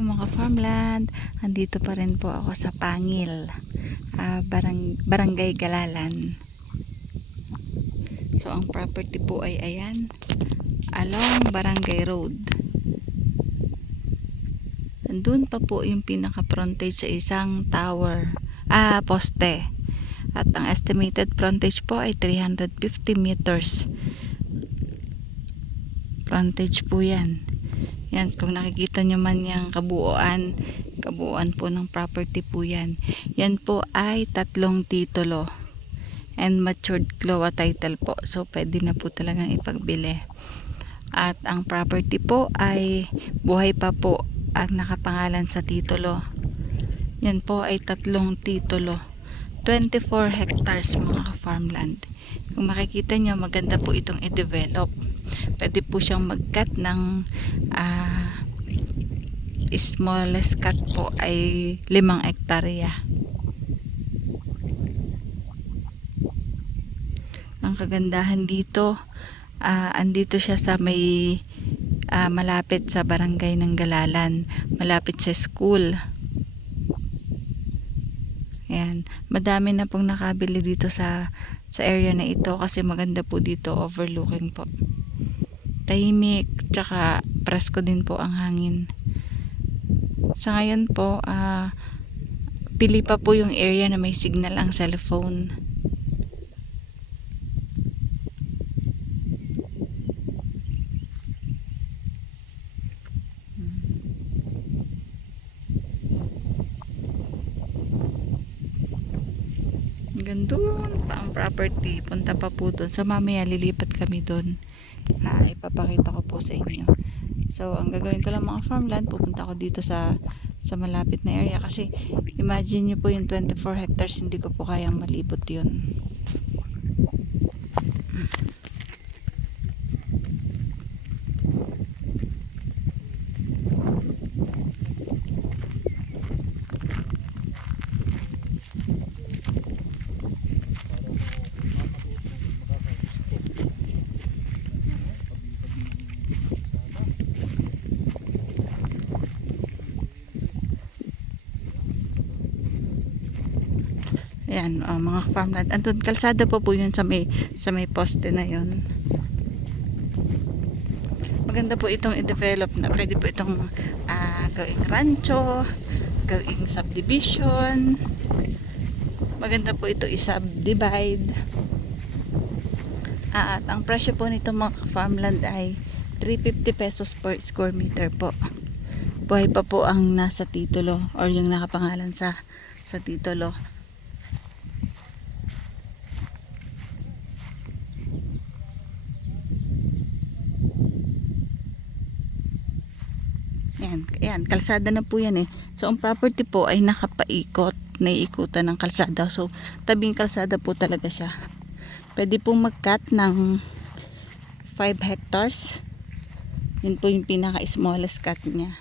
Hello mga farmland, andito pa rin po ako sa Pangil, Barangay Galalan. So ang property po ay ayan, along Barangay Road. Andun pa po yung pinaka frontage sa isang tower, poste. At ang estimated frontage po ay 350 meters. Frontage po yan. Yan, kung nakikita nyo man yung kabuuan po ng property po yan. Yan po ay 3 titulo and matured CLOA title po. So, pwede na po talagang ipagbili. At ang property po ay buhay pa po ang nakapangalan sa titulo. Yan po ay 3 titulo. 24 hectares mga farmland. Kung makikita nyo, maganda po itong i-develop. Pwede po siyang mag-cut ng smallest cut po ay 5 hektarya. Ang kagandahan dito, andito siya sa may malapit sa barangay ng Galalan, malapit sa school. Ayan, madami na pong nakabili dito sa area na ito kasi maganda po dito, overlooking po. Tahimik, tsaka presko din po ang hangin. Sa ngayon po, pili pa po yung area na may signal ang cellphone. Hanggang doon pa ang property, punta pa po doon. So mamaya lilipat kami doon. Ipapakita ko po sa inyo. So ang gagawin ko lang mga farmland, pupunta ako dito sa malapit na area kasi imagine nyo po yung 24 hectares, hindi ko po kayang malibot yun. Ayan, mga farmland. Andun, kalsada po yun sa may poste na yun. Maganda po itong i-develop na. Pwede po itong gawing rancho, gawing subdivision. Maganda po ito i-subdivide. At ang presyo po nito mga farmland ay 350 pesos per square meter po. Buhay pa po ang nasa titulo or yung nakapangalan sa titulo. Ayan, kalsada na po yan eh. So, ang property po ay nakapaikot, naiikutan ng kalsada. So, tabing kalsada po talaga siya. Pwede po mag-cut ng 5 hectares. Yun po yung pinaka-smallest cut niya.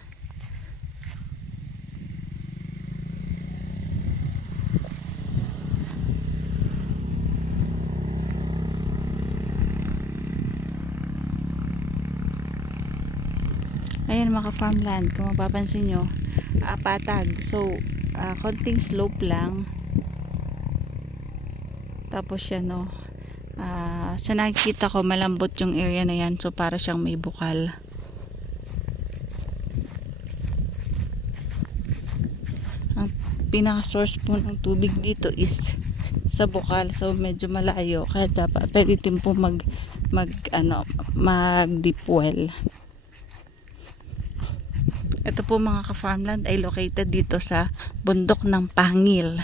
Ayan mga farmland, kung mapapansin nyo, patag. So, konting slope lang. Tapos yan no, sa nakikita ko malambot yung area na yan. So, para siyang may bukal. Ang pinaka-source po ng tubig dito is sa bukal. So, medyo malayo. Kaya dapat, pwede din po mag-deep well. Ito po mga ka-farmland ay located dito sa bundok ng Pangil.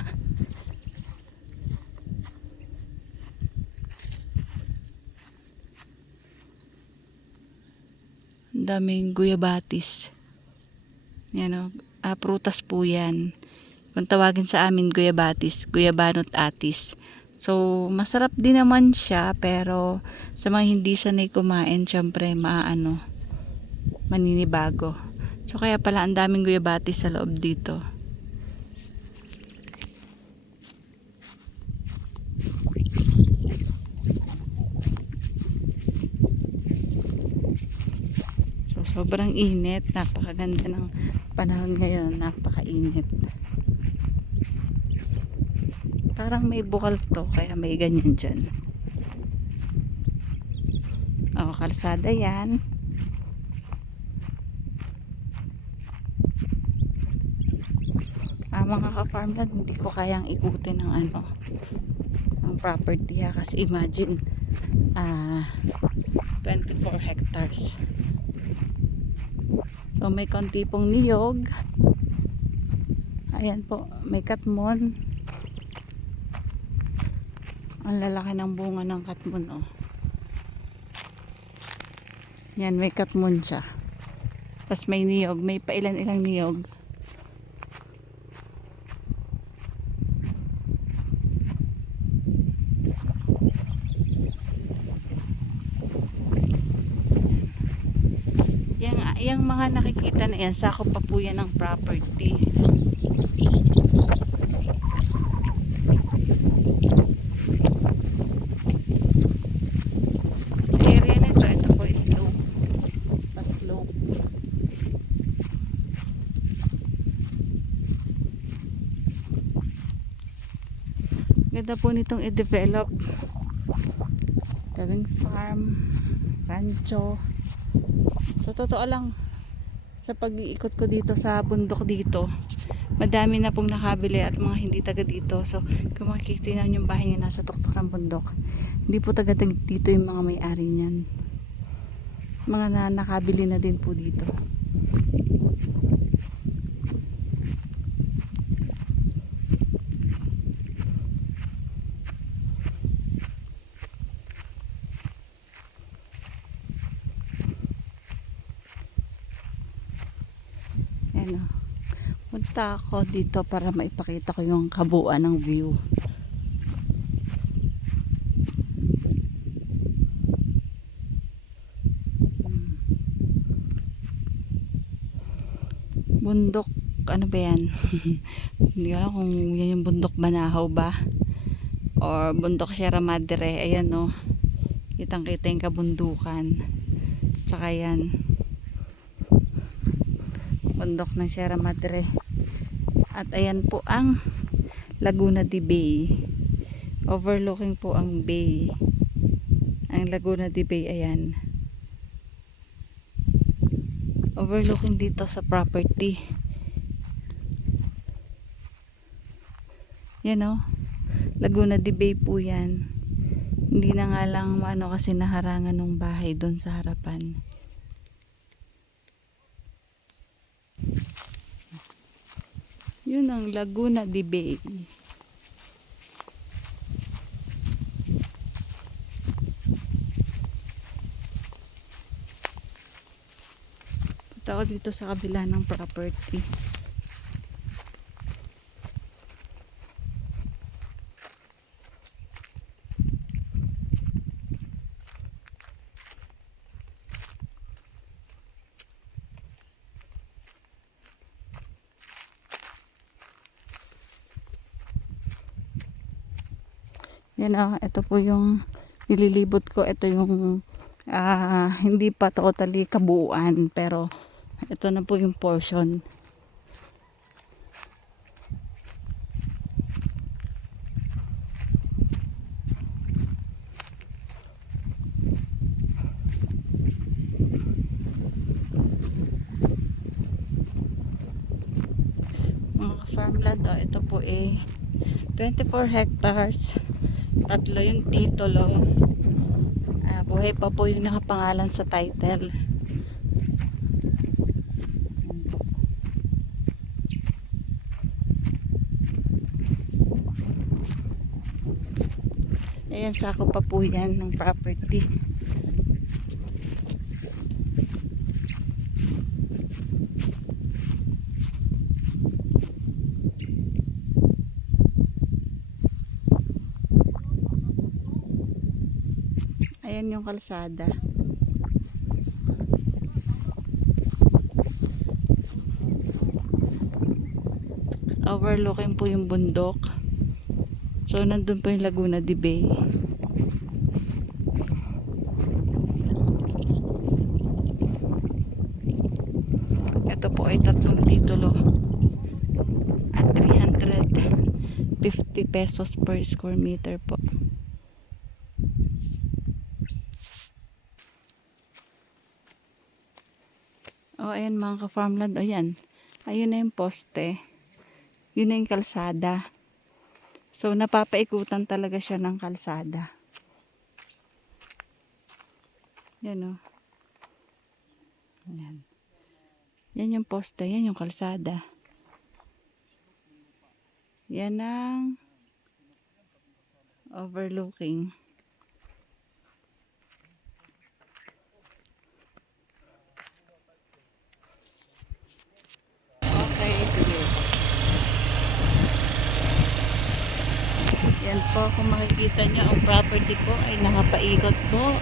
Ang daming guyabatis. Yan o, prutas po yan. Kung tawagin sa amin guyabatis, guyabanot atis. So, masarap din naman siya, pero sa mga hindi sanay kumain, syempre maninibago. So kaya pala ang daming guyabatis sa loob dito. So sobrang init, napakaganda ng panahon ngayon, napakainit. Parang may bukal to, kaya may ganyan dyan. Kalsada yan. Mga ka-farmland, hindi ko kayang ikutin ng ang property kasi imagine 24 hectares. So may konti pong niyog. Ayan po, may katmon. Ang lalaki ng bunga ng katmon, oh. Yan, may katmon siya. Tapos may niyog, may pailan-ilang niyog. Yung mga nakikita na yan, sakop pa po yan ng property. Sa area nito, ito po is slope. Pa-slope. Ganda po nitong i-develop. Gawing farm, rancho. So totoo lang, sa pag-iikot ko dito sa bundok dito, madami na pong nakabili at mga hindi taga dito. So kung makikita nyo yung bahay niya nasa tuktok ng bundok, hindi po taga dito yung mga may-ari niyan. Mga nakabili na din po dito. Punta ako dito para maipakita ko yung kabuuan ng view. Bundok, ano ba yan? Hindi ko alam kung yan yung bundok Banahaw ba or bundok Sierra Madre. Ayan, no, kitang kita yung kabundukan. Tsaka yan, bundok ng Sierra Madre. At ayan po ang Laguna de Bay. Overlooking po ang bay. Ang Laguna de Bay, ayan. Overlooking dito sa property. Yan, o. Laguna de Bay po yan. Hindi na nga lang kasi naharangan ng bahay doon sa harapan. Yun ang Laguna de Bay. Punta ako dito sa kabila ng property. Yan, ito po yung nililibot ko. Ito yung hindi pa totally kabuuan, pero ito na po yung portion. Mga farmland, ito po 24 hectares. 3 yung titulo. Buhay pa po yung nakapangalan sa title. Ayan, sako pa po yan ng property. Ayan yung kalsada. Overlooking po yung bundok. So nandun po yung Laguna de Bay. 50 pesos per square meter po. Ayan mga ka-farmland, ayan. Ayun na yung poste. Yun na yung kalsada. So, napapaikutan talaga siya ng kalsada. Yan o. Ayan. Yan yung poste, yan yung kalsada. Yan ang overlooking. Okay, sige. Yan po, kung makikita nyo, ang property po ay nakapaikot po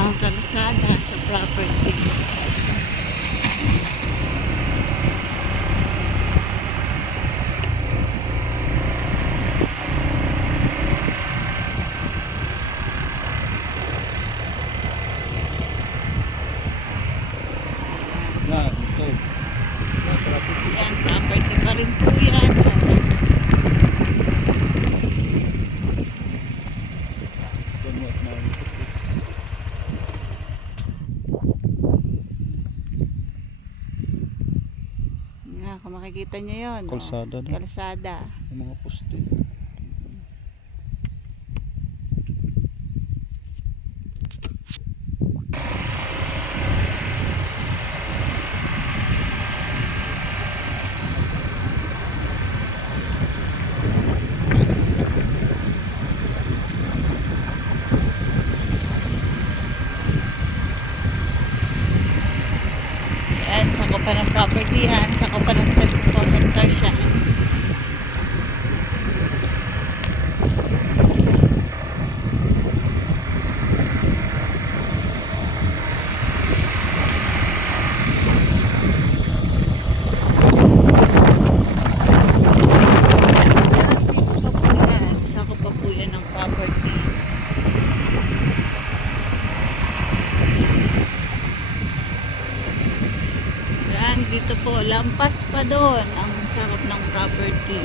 ang kalsada sa property. Yan, property pa rin po yan. Yan, kung makikita nyo yun. Kalsada na. Kalsada. Yung mga poste. Yan, sako pa ng property yan. Sako pa ng 10,000 hectares yan. Sako pa po yan ng property. Yan, dito po, lampas pa doon ang sakop ng property.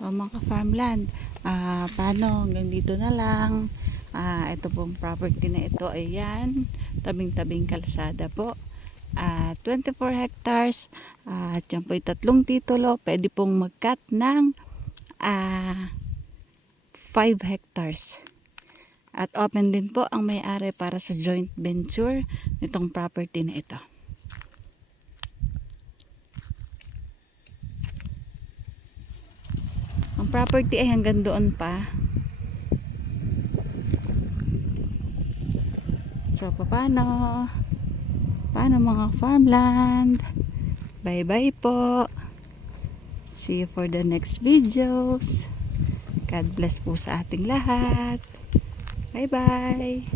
O mga ka-farmland, paano hanggang dito na lang. Ito pong property na ito ay yan, tabing-tabing kalsada po. 24 hectares, at yan po ay 3 titulo, pwede pong mag-cut ng 5 hectares. At open din po ang may-ari para sa joint venture nitong property na ito. Ang property ay hanggang doon pa. So, paano mga farmland? Bye-bye po. See you for the next videos. God bless po sa ating lahat. Bye-bye.